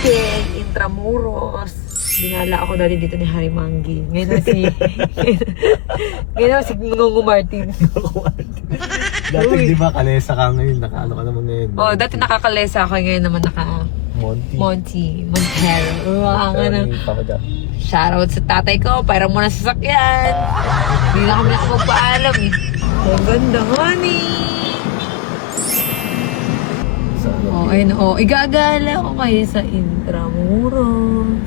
King, Intramuros. Dinala ako dati dito ni Harry Manggi. Ngayon na si Ngungu Martin. Dati di ba kalesa ka ngayon? Nakaano ka naman ngayon? Oh, dati nakakalesa ako. Ngayon naman naka Montero. Shoutout sa tatay ko. Para mo na sasakyan. Hindi na kami nakapagpaalam eh. Ang ganda, honey. Oh, ayun, igagala ko kayo sa Intramuros.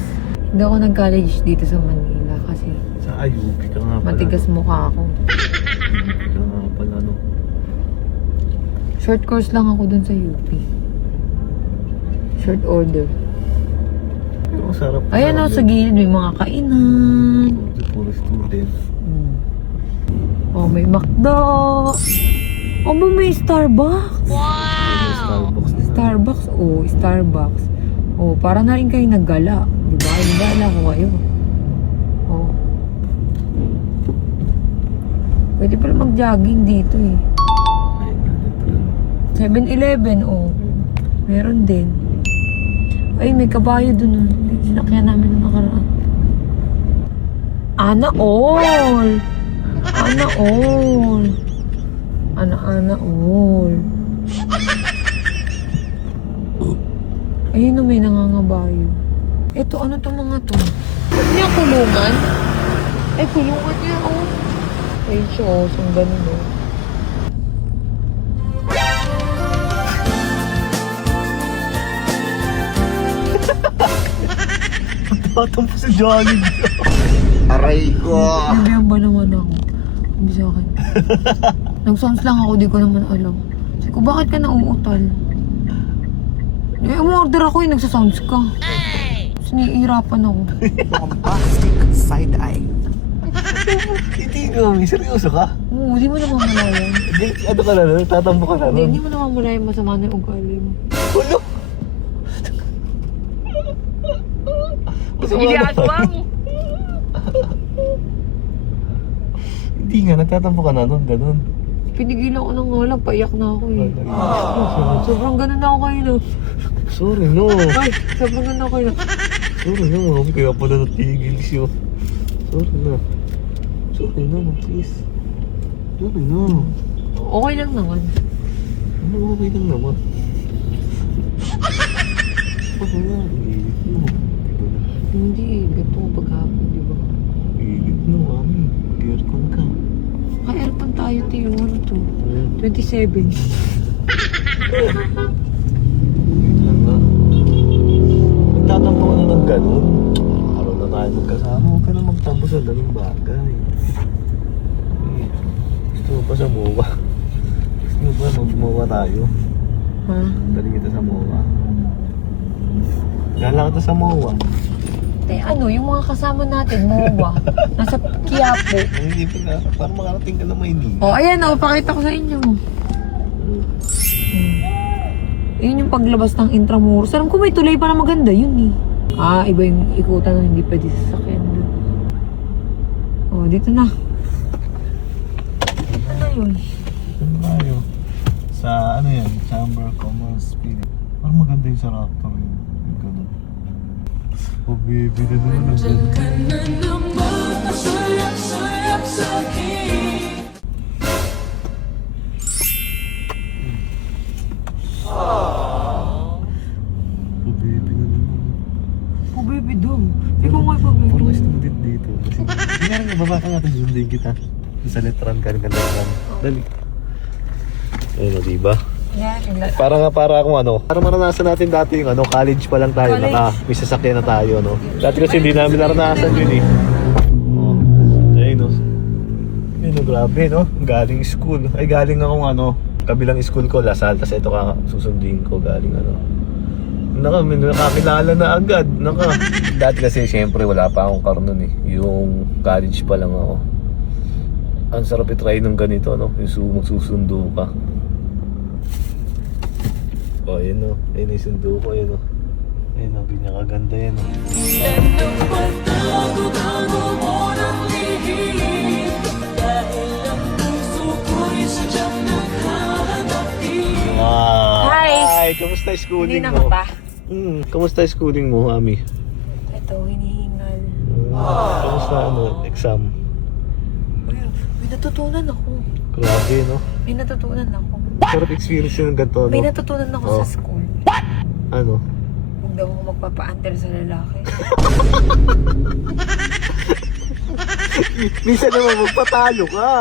Hindi ako nag-college dito sa Manila kasi sa UP ka nga pala. matigas mukha ako. UP ka nga pala, no? Short course lang ako dun sa UP. Short order. Pero sarap. Ayan o, sa gilid may mga kainan. Puro student. Oh, may McDo. Oh, may Starbucks. Starbucks. Starbucks, Starbucks. Oh, para na rin kayo naggala. Diba? Naggala ko kayo. Oh. Pwede pala mag-jogging dito eh. 7-Eleven, meron din. Ay, may kabayo dun. Sinakyan namin nung nakaraan. Ana all. Ayun na, may nangangabayo. Ito, ano to mga to? Ba't niya kulungan? Ay, kulungan niya, Ay, siya, saan ganun, Patong po sa jogging. Aray ko. Nabiyan ba naman ako? Hindi sa akin. Nag-sounds lang ako, di ko naman alam. Sabi ko, bakit ka nauutal? Umorder ako nagsasounds ka. Tapos nihihirapan ako. Bombastic side eye. Hindi kami, seryoso ka? Oo, di mo namamalayan. Hindi, ano ka na nun? Tatambo ka na nun? Hindi mo namamalayan masama na yung ugali mo. Ulo! Ginagawa mo. Hindi nga, nagtatampo ka na nun, ganun. Pinigilan ko ng ngalang, paiyak na ako eh. Sobrang ganun na ako kayo no. Sorry, no. Ay, sobrang ganun ako kayo no. Sorry na, mami. Kaya pala natigil siya. Sorry na. Sorry na, please. Sorry na. Okay lang naman. Ano okay lang naman? Okay na, iigit mo. Hindi, ganito ko paghapon, di ba? Iigit mo, mami. Mag-aircon ka. Ka-aircon tayo, Tiyo. Ano to? 27. Lang na. Nagtatampo ka na ng ganun. Araw na tayo magkasama. Huwag ka na magtampo sa ganung bagay. Gusto mo pa sa MOA? Gusto mo ba mag-MOA tayo? Ha? Dali kita sa MOA. Gala kita sa MOA. Ano, yung mga kasama natin, MOA, nasa Quiapo. Hindi pa na. Parang makarating ka na Maynila. Oh, ayan o, pakita ko sa inyo. Yun yung paglabas ng Intramuros. Alam ko may tulay pa na maganda, yun eh. Iba yung ikutan na hindi pwede sasakyan doon. Oh, dito na. Ano yun? Ano tayo? Sa ano yan? Chamber of Commerce Spirit. Parang maganda yung sa Raptor yun. Yung ganun. Oh baby, na naman ang ganda. Oh baby, na naman. Oh, baby, dong. Ikaw nga pa, baby. Parang student dito. Hindi nga rin, nababa ka nga, tapos sundin kita. Sa letran ka rin ka letran. Dali. Ayun o, diba? Para akong para maranasan natin dati yung college pa lang tayo, may sasakyan na tayo, no? Dati kasi hindi namin naranasan yun eh. Oh, ayun o. Ayun o, grabe, no? Galing school. Ay, galing akong kabilang school ko, Lasal, tas ito susundin ko, galing nakakilala na agad. Dati kasi syempre wala pa akong car nun eh. Yung college pa lang ako. Ang sarap i-try ng ganito, no? Yung magsusundo ka. Oh, yun o. Ayun yung sundo ko, yun o. Ayun o, pinakaganda yan o. Wow! Hi! Hi! Kamusta schooling Hindi na mo? ka pa. Kamusta yung schooling mo, Ami? Ito, hinihingal. Kamusta exam? Uy, may natutunan ako. Grabe, no? May natutunan ako. Sarap experience yung ganito, no? May natutunan ako Oh. sa school. Ano? Huwag daw ako magpapa-under sa lalaki. Minsan naman magpatalo ka.